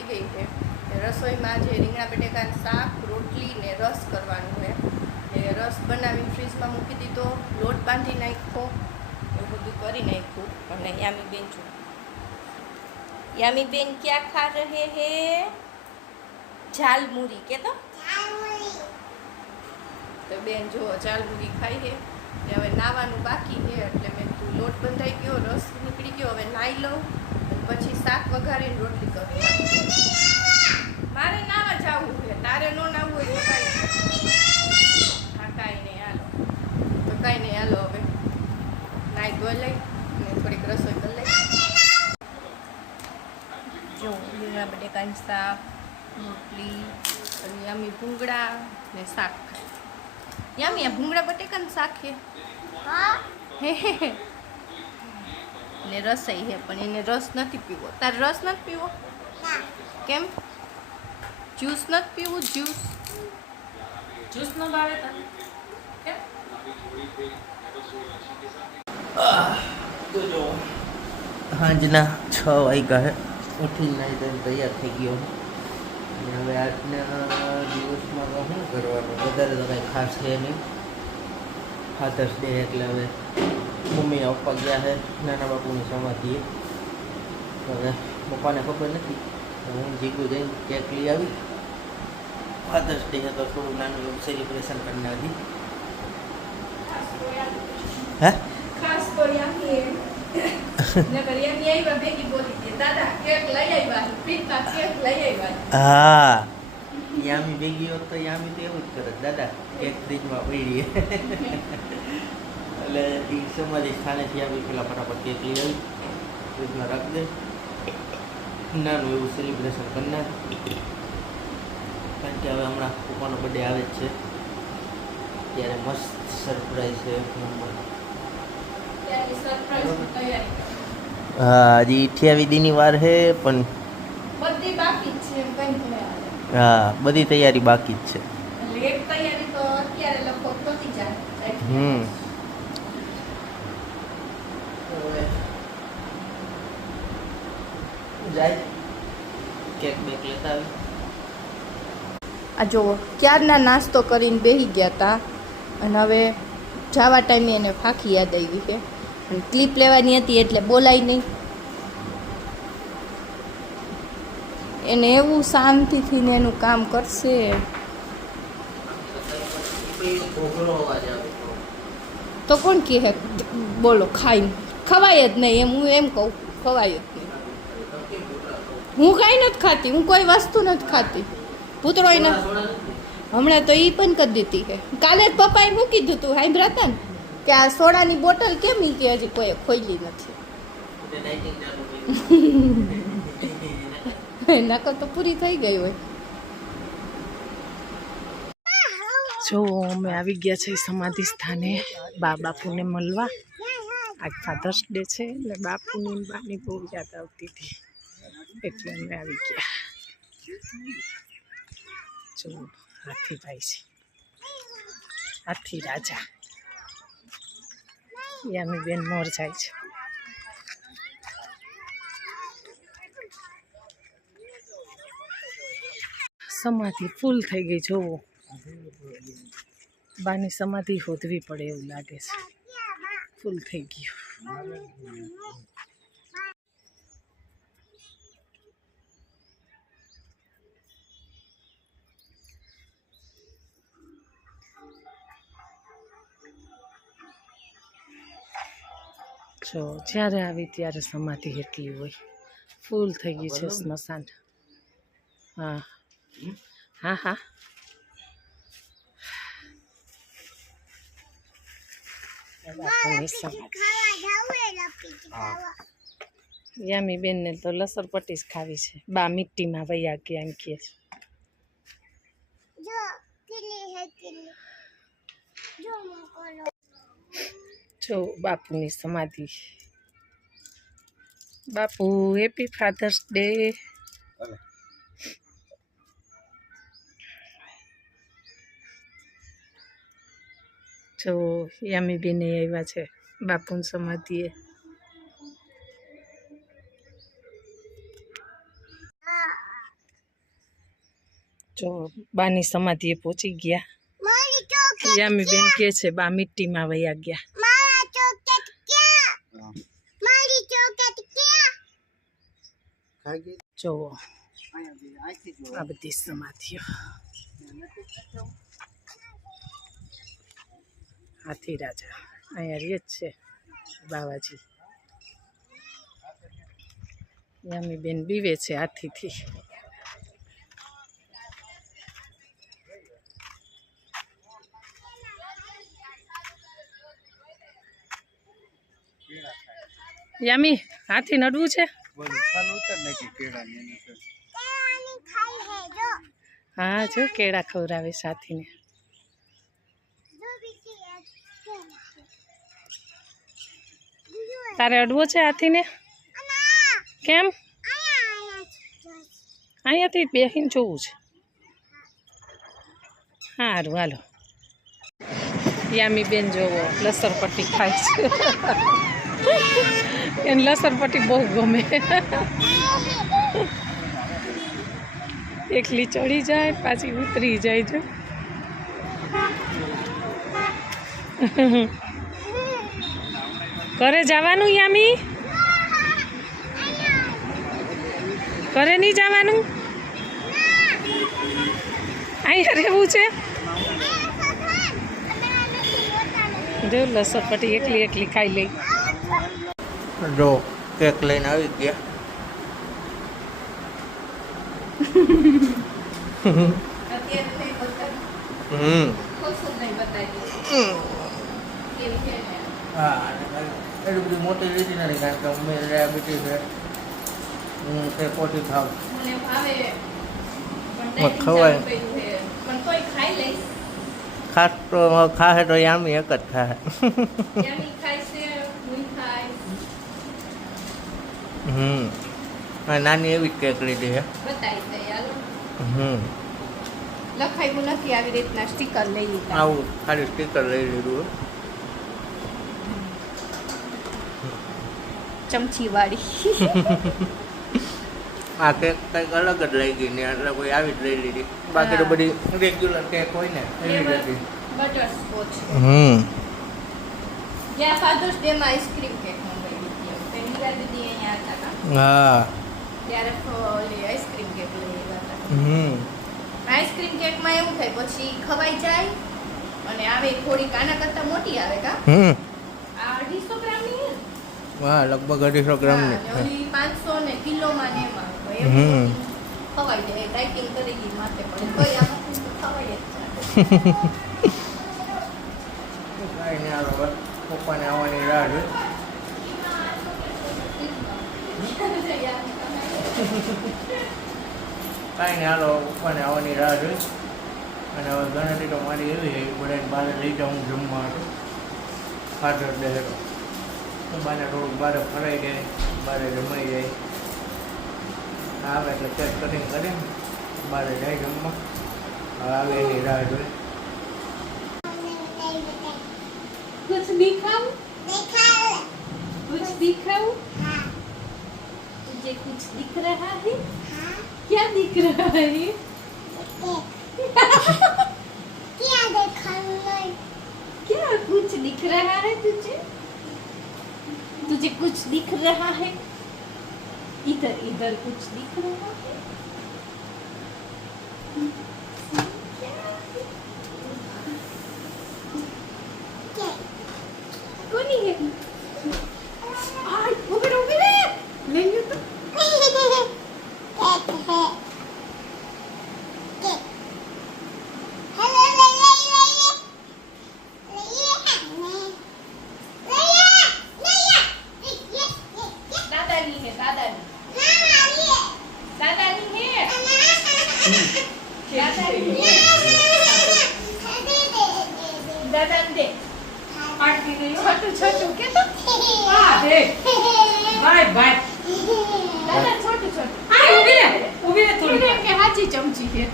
થઈ ગઈ છે. રસોઈમાં જે રીંગણા બટેકાનું શાક, રોટલી ને રસ કરવાનું છે. એ રસ બનાવી ફ્રીજમાં મૂકી દીધો, લોટ બાંધી નાખ્યો, એવું બધું કરી નાખ્યું. અને યામીબેન જો, યામીબેન ક્યાં ખા રહે હે? ઝાલમુરી કે તો બેન જો ઝાલમુરી ખાઈ છે. હવે નાવાનું બાકી છે, એટલે મેં તું લોટ બંધાઈ ગયો, રસ નીકળી ગયો, હવે નાહી લઉં પછી શાક વઘારીને રોટલી કરું. મારે નાવા જવું છે, તારે ન નાવું હોય તો કાંઈ હા કાંઈ નહીં, હાલો તો કાંઈ નહીં, હાલો હવે નાહી ધોઈ લઈ અને થોડીક રસોઈ કરી લઈ. જો લીલા બટેકાનું શાક, રોટલી અને યામી ભૂંગળા ને શાક. યામી આ ભૂંગળા બટેકાનું શાક છે ને રસોઈ છે, પણ એને રસ નથી પીવો. તારે રસ નથી પીવો? કેમ? જ્યુસ નથી પીવું? જ્યુસ ન ભાવે તને? કેમ? તો જો સાંજના 6 વાગ્યા છે. ઉઠીને નાઈ તૈયાર થઈ ગયો. અને હવે આજના દિવસમાં તો શું કરવાનું, વધારે તો કાંઈ ખાસ છે નહીં. ફાધર્સ ડે એટલે હવે મમ્મી પપ્પા ગયા છે નાના બાપુની સમાધિએ. હવે પપ્પાને ખબર નથી, હું જીગું જઈને કેક લઈ આવી. ફાધર્સ ડે હતો, થોડું નાનું એવું સેલિબ્રેશન કરી નાખી. હે ખાસ તો યામી નકર યામી આવ્યા ભેગી બોલી કે દાદા કેક લઈ આવ્યા, ફ્રીજમાં કેક લઈ આવ્યા. હા, યામી ભેગી હોત તો યામી તો એવું જ કરે, દાદા કેક ફ્રીજમાં પડી. એટલે એ સમાધિ સ્થાનેથી આવી પેલા ફટાફટ કેક લઈ આવી, ફ્રીજમાં રાખી દે, નાનું એવું સેલિબ્રેશન કરી નાખ. કારણ કે હવે હમણાં પપ્પાનો બર્થડે આવે જ છે, ત્યારે મસ્ત સરપ્રાઈઝ છે. હા, હજી 28 દીની વાર છે, પણ બધી બાકી જ છે. એમ કઈ હા, બધી તૈયારી બાકી જ છે. એટલે એક તૈયારી તો અત્યારે લગભગ થતી જાય. જાય કેક બેક લેતા આવી. આ જુઓ ક્યારના નાસ્તો કરીને બેસી ગયા હતા, અને હવે જવા ટાઈમે એને ફાંકી યાદ આવી છે. અને ક્લિપ લેવાની હતી એટલે બોલાય નહીં. એને એવું શાંતિથી ને એનું કામ કરશે. તો કોણ કહે બોલો ખાઈને ખવાય જ નહીં? એમ હું એમ કહું, ખવાય જ નહીં. હું કાંઈ નથી ખાતી, હું કોઈ વસ્તુ નથી ખાતી. પૂતળો એને હમણાં તો એ પણ કરી દીધી છે. કાલે જ પપ્પાએ મૂકી દીધું સાંભળ્યા હતા ને કે આ સોડાની બોટલ કેમ ઈ કે હજી કોઈ ખોલી નથી. નકર તો પૂરી થઈ ગઈ હોય. જો અમે આવી ગયા છે સમાધિ સ્થાને બાપુને મળવા. આજ ફાધર્સ ડે છે એટલે બાપુની બાની બહુ યાદ આવતી હતી, એટલે અમે આવી ગયા. જો હાથીભાઈ છે, હાથી રાજા. યામી બેન મોર જાય છે. સમાધિ ફૂલ થઈ ગઈ. જોવો, બાની સમાધિ હોદવી પડે એવું લાગે છે. ફૂલ થઈ ગયું. જો જ્યારે આવી ત્યારે સમાધિ એટલી હોય, ફૂલ થઈ ગઈ છે સ્મશાન. હા હા હા, યામી બેનને તો લસરપટ્ટી જ ખાવી છે. બા મિટ્ટીમાં વૈયા ગયા એમ કહે છે. જો બાપુની સમાધિ. બાપુ હેપી ફાધર્સ ડે. જો યામી બેને આવ્યા છે બાપુની સમાધિએ. જો બાની સમાધિએ પહોંચી ગયા. યામી બેન કે છે બા મિટ્ટીમાં વયા ગયા. જો આ બધી સમાધિઓ. હાથી રાજા અહીંયા રહે જ છે બાવાજી. યામી બેન બીવે છે હાથીથી. યામી હાથી નડવું છે. હા જો કેળા ખવડાવે સાથીને. તારે અડવો છે હાથીને? કેમ? અહીંયાથી બેસીને જોવું છે. સારું હાલો. યામી બેન જોવો લસણપટ્ટી ખાય છે. એને લસણપટ્ટી બહુ ગમે. એકલી ચડી જાય પાછી ઉતરી જાય જો. ઘરે જવાનું યામી? ઘરે નહીં જવાનું? અહીંયા રહેવું છે? જો લસણપટ્ટી એકલી એકલી ખાઈ લઈ. જો કેક લઈને આવી ગયા. હા એટલી બધી મોટી લીધી નથી કારણ કે અમે ડાયાબિટીસ છે. હું તે પોતી ખાવ ખવાય ખાસ તો ખાશે તો યામી એક જ ખાશે. નાની એવી જ કેક લીધી છે. લખાયું નથી આવી રીતના સ્ટીકર લઈ લીધા. આવું ખાલી સ્ટીકર લઈ લીધું. ચમચી વાળી. આ કેક કંઈક અલગ જ લઈ ગઈ ને એટલે કોઈ આવી જ લઈ લીધી. બાકી તો બધી રેગ્યુલર કેક હોય ને એવી જ હતી. બટરસ્કોચ. જ્યાં ફાધર્સ ડે માં આઈસ્ક્રીમ કેક મંગાવી હતી. પેલી દીદી અહીંયા હતા. હા ત્યારે ઓલી આઈસ્ક્રીમ કેક લઈ આવ્યા હતા. આઈસ્ક્રીમ કેકમાં એવું થાય પછી ખવાઈ જાય અને આવે થોડીક આના કરતા મોટી આવે કા. આ 250 ગ્રામની છે. વાહ લગભગ 250 ગ્રામની. ઓલી 500 ને કિલોમાં ને એમાં એવું ખવાઈ જાય. ડાયટિંગ કરી ગઈ માથે પણ કોઈ આમાં તો ખવાય જ જાય. કાંઈ નહીં હાલો બસ પપ્પાને આવવાની રાહ જોઈ. કાંઈ નહીં હાલો પપ્પાને આવવાની રાહ જોઈ. અને હવે ગણતરી તો મારી એવી છે બધાને બહાર લઈ જાઉં જમવા હતું. ફાધર ડે હતો તો બાને થોડુંક બહાર ફરાઈ જાય, બહાર જમાઈ જાય. આવે એટલે ચેક કરીને બહાર જાય જમવા. હવે આવે એની રાહ જોઈ. कुछ दिखाऊं? कुछ दिखाऊं? तुझे कुछ दिख रहा है? क्या दिख रहा है? क्या कुछ दिख रहा है तुझे? तुझे कुछ दिख रहा है? इधर इधर कुछ दिख रहा है? कोनी है? आज उबे ले लियो तो. छोटू के तो हां दे बाय बाय दादा छोटू हां उभी रे थोड़ी के हाची चमची है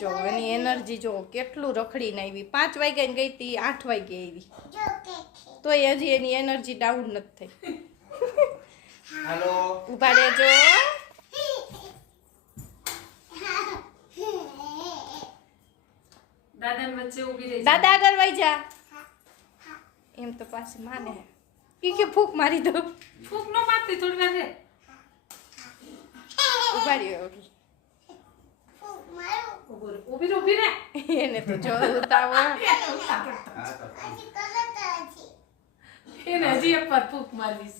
જો એની એનર્જી જો કેટલું રખડીને આવી. 5 વાગ્યાને ગઈ હતી 8 વાગે આવી તોય હજી એની એનર્જી ડાઉન નથી થઈ. હાલો ઉભા રહેજો. છે ઊભી રહી દાદા આગળ વઈ જા. એમ તો પાછી માને ઈ કે ફૂક મારી દો. ફૂક નો મારતી થોડી વાર રે ઉભા રહ્યો ઊભી રે એને તો જો ઉતાવળ. એને હજી એક વાર ફૂક મારવીશ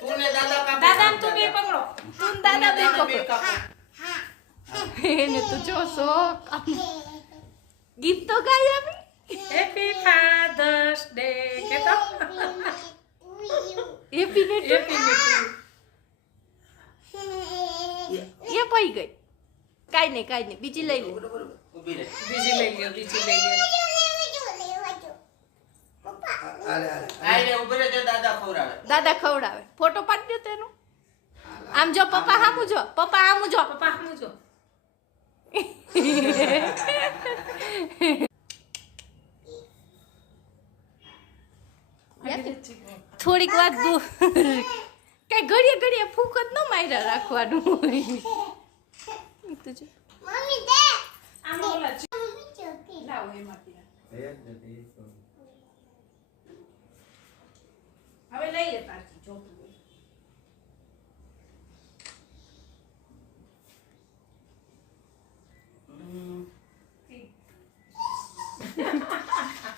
તું ને દાદા કા દાદા તું બે પકડો તું દાદા બે પકડો. એને તો જો શોખ. ગીત તો ગાય આપી. હેપી ફાધર્સ ડે કે તો હેપી ને એ પઈ ગઈ. કાઈ નહીં બીજી લઈ લે. ઊભી રહે. બીજી લઈ લ્યો આલે ઊભી રહે જો દાદા ખવડાવે. દાદા ખવડાવે. ફોટો પાડી દો તેનો. આમ જો પપ્પા હામું જો. પપ્પા હામું જો. પપ્પા હું જો થોડીક વાત કઈ ઘડીએ ફૂક જ ન માર્યા રાખવાનું હોય. તો જો આમ ઓલા લાવો એમાંથી હવે લઈ લે તારથી જોતું હોય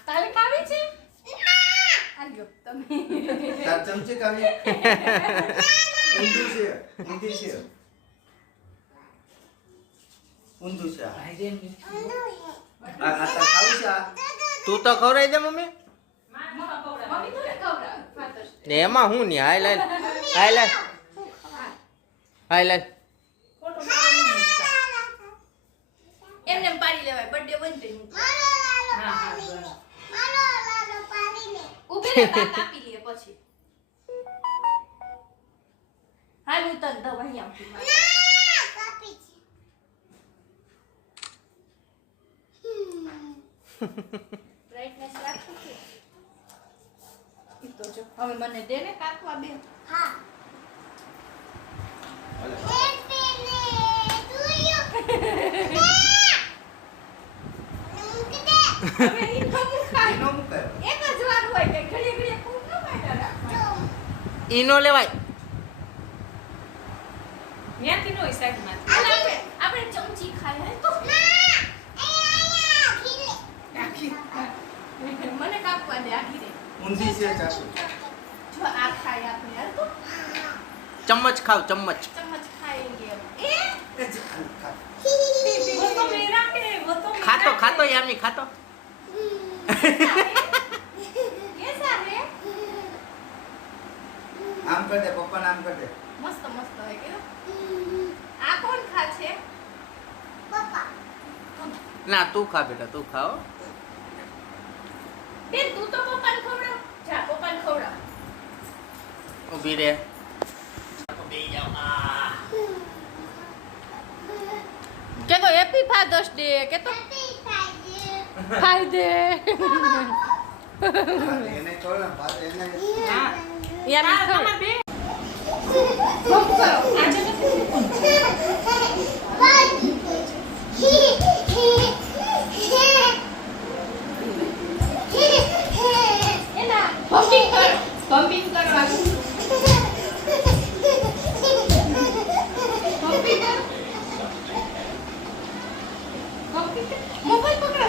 તારે ખાવી છે આલ્યો તમે તાર ચમચી કાવી ઊંધું છે ઊંધું છે આ તાર ખાવું છે આ તું તો ખવડાવી દે મમ્મી. મમ્મી તો ખવડાવે ફાધર્સ ડે. ને એમાં હું ને હાય લાય ફોટો મારો ન મૂકતા એમને એમ પાડી લેવાય. બર્થડે બનતે હા હા ઉભી રહે. દાંત આપી લે પછી. હાલ હું તને દઉં અહીંયા આપી મારે. બ્રાઇટનેસ રાખું છે. ઈ તો જો હવે મને દે ને કાકવા બે. હવે ઈ તો મુકાય. એનો મુકાય એક જ વાર હોય કે ઘડીએ ફૂક ન માર્યા રાખવાનું. ઈ નો લેવાય. ત્યાંથી નો સાઈડ માંથી હાલ આપણે ચમચી ખાય હે તો મને કાપવા દે આખી રે. ઊંધી છે ચાકુ જો આ ખાય આપણે હાલ તો ચમચ ખાવ ચમચ. ચમચ ખાएंगे अब. એ જ ખા वो तो मेरा है वो तो मेरा ખાતો है। ખાતો યામી ખાતો. कैसा है? આમ કર દે પપ્પાને આમ કર દે મસ્ત હોય કે આ કોણ ખા છે? ના તું ખા બેટા તું ખાઓ. બેન તું તો પપ્પાને ખવડાવ. જા પપ્પાને ખવડાવ. ઊભી રે. કે તો હેપી ફાધર્સ ડે કે તો ખાઈ દે. એને છોડ ને ભાત એને हाँ યાર हाँ, ખવડાવ. તમારે બે बम करो आज એના પમ્પિંગ કરો. પમ્પિંગ કરવાનું. પમ્પિંગ કર. પમ્પિંગ કર. મોબાઈલ પકડો.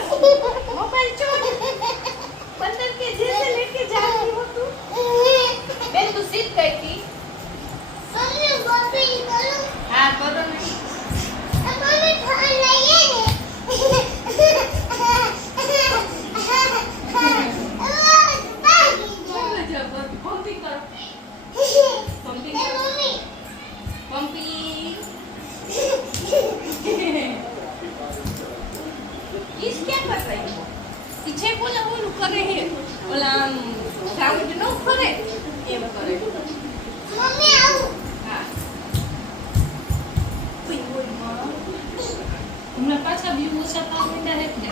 મોબાઈલ ચો. बंदर के जैसे लेके जा रही हो तू. बेन तू सीख गई थी. हाँ करो नहीं. पम्पिंग करो. पम्पिंग करो. पम्पिंग. इस क्या कर रही हो? पीछे बोला वो करे है. बोला ग्राउंड नो करे. ये करे. हाँ. कोई बोल माँ. हमें पाछा भी वो सता में डायरेक्ट दे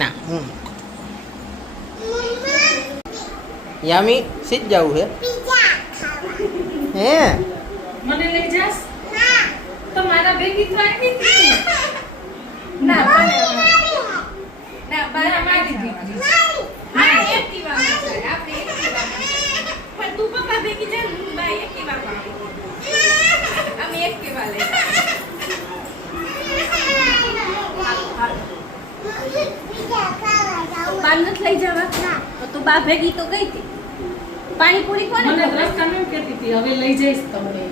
ના હું યામી સીધ જવું હે હે મને લઈ જાસ તો મારા ભેગી તો આવી હતી ના ના બારા મારી દીકરી હા એક્ટિવામાં છે આપણે એક્ટિવામાં પણ તું પપ્પા ભેગી જા ને બા એક્ટિવામાં અમે એક્ટિવા લઈ પાન નથી લઈ જવા તો તું બા ભેગી તો ગઈ હતી પાણીપુરી કોને મને રસ્તામાં એમ કહેતી હતી હવે લઈ જઈશ તમને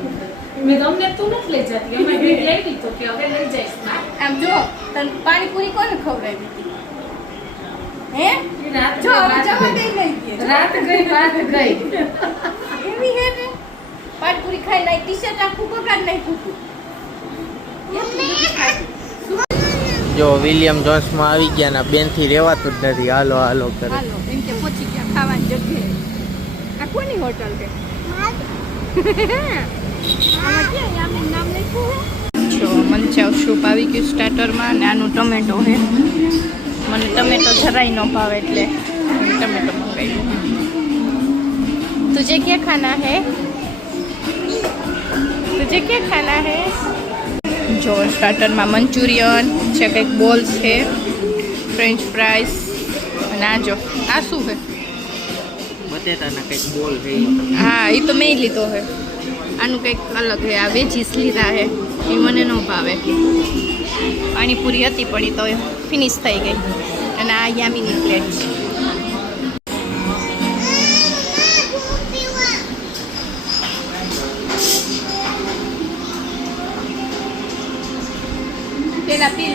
મેં તમને તું નથી લઈ જતી અમે ભેગી આવી તો કે હવે લઈ જઈશ બા. આમ જો તને પાણીપુરી કોને ખવડાવી હતી હે એ રાત જો ગઈ, હવે રાત જવા ગઈ. દે નહીં કે રાત ગઈ વાત ગઈ એવી હે ને પાણીપુરી ખાઈ નાઈ ટી-શર્ટ આખું બગાડ નાખ્યું તું એટલું બધું ખાધું. જો વિલિયમ જોન્સમાં આવી ગયા ના બેનથી રહેવાતું જ નથી હાલો હાલો કરે હાલો એમ કે પહોંચી ગયા ખાવાની જગ્યાએ આ કોની હોટલ છે આમાં ક્યાં યામીન નામ લખ્યું છે જો મંચાવ સૂપ આવી ગયું સ્ટાર્ટરમાં અને આનું ટમેટો છે મને ટમેટો જરાય ન ભાવે એટલે ટમેટો મંગાવ્યું तुझे क्या खाना है तुझे क्या खाना है जो સ્ટાર્ટરમાં મંચુરિયન છે કંઈક બોલ્સ છે ફ્રેન્ચ ફ્રાઈસ અને આ જો આ શું છે બટેટાના કંઈક બોલ છે હા એ તો મેં લીધો છે આનું કંઈક અલગ છે આ વેજીસ લીધા છે એ મને ન ભાવે પાણીપુરી હતી પણ એ તો ફિનિશ થઈ ગઈ અને આ યામીની પ્લેટ છે પેલા પી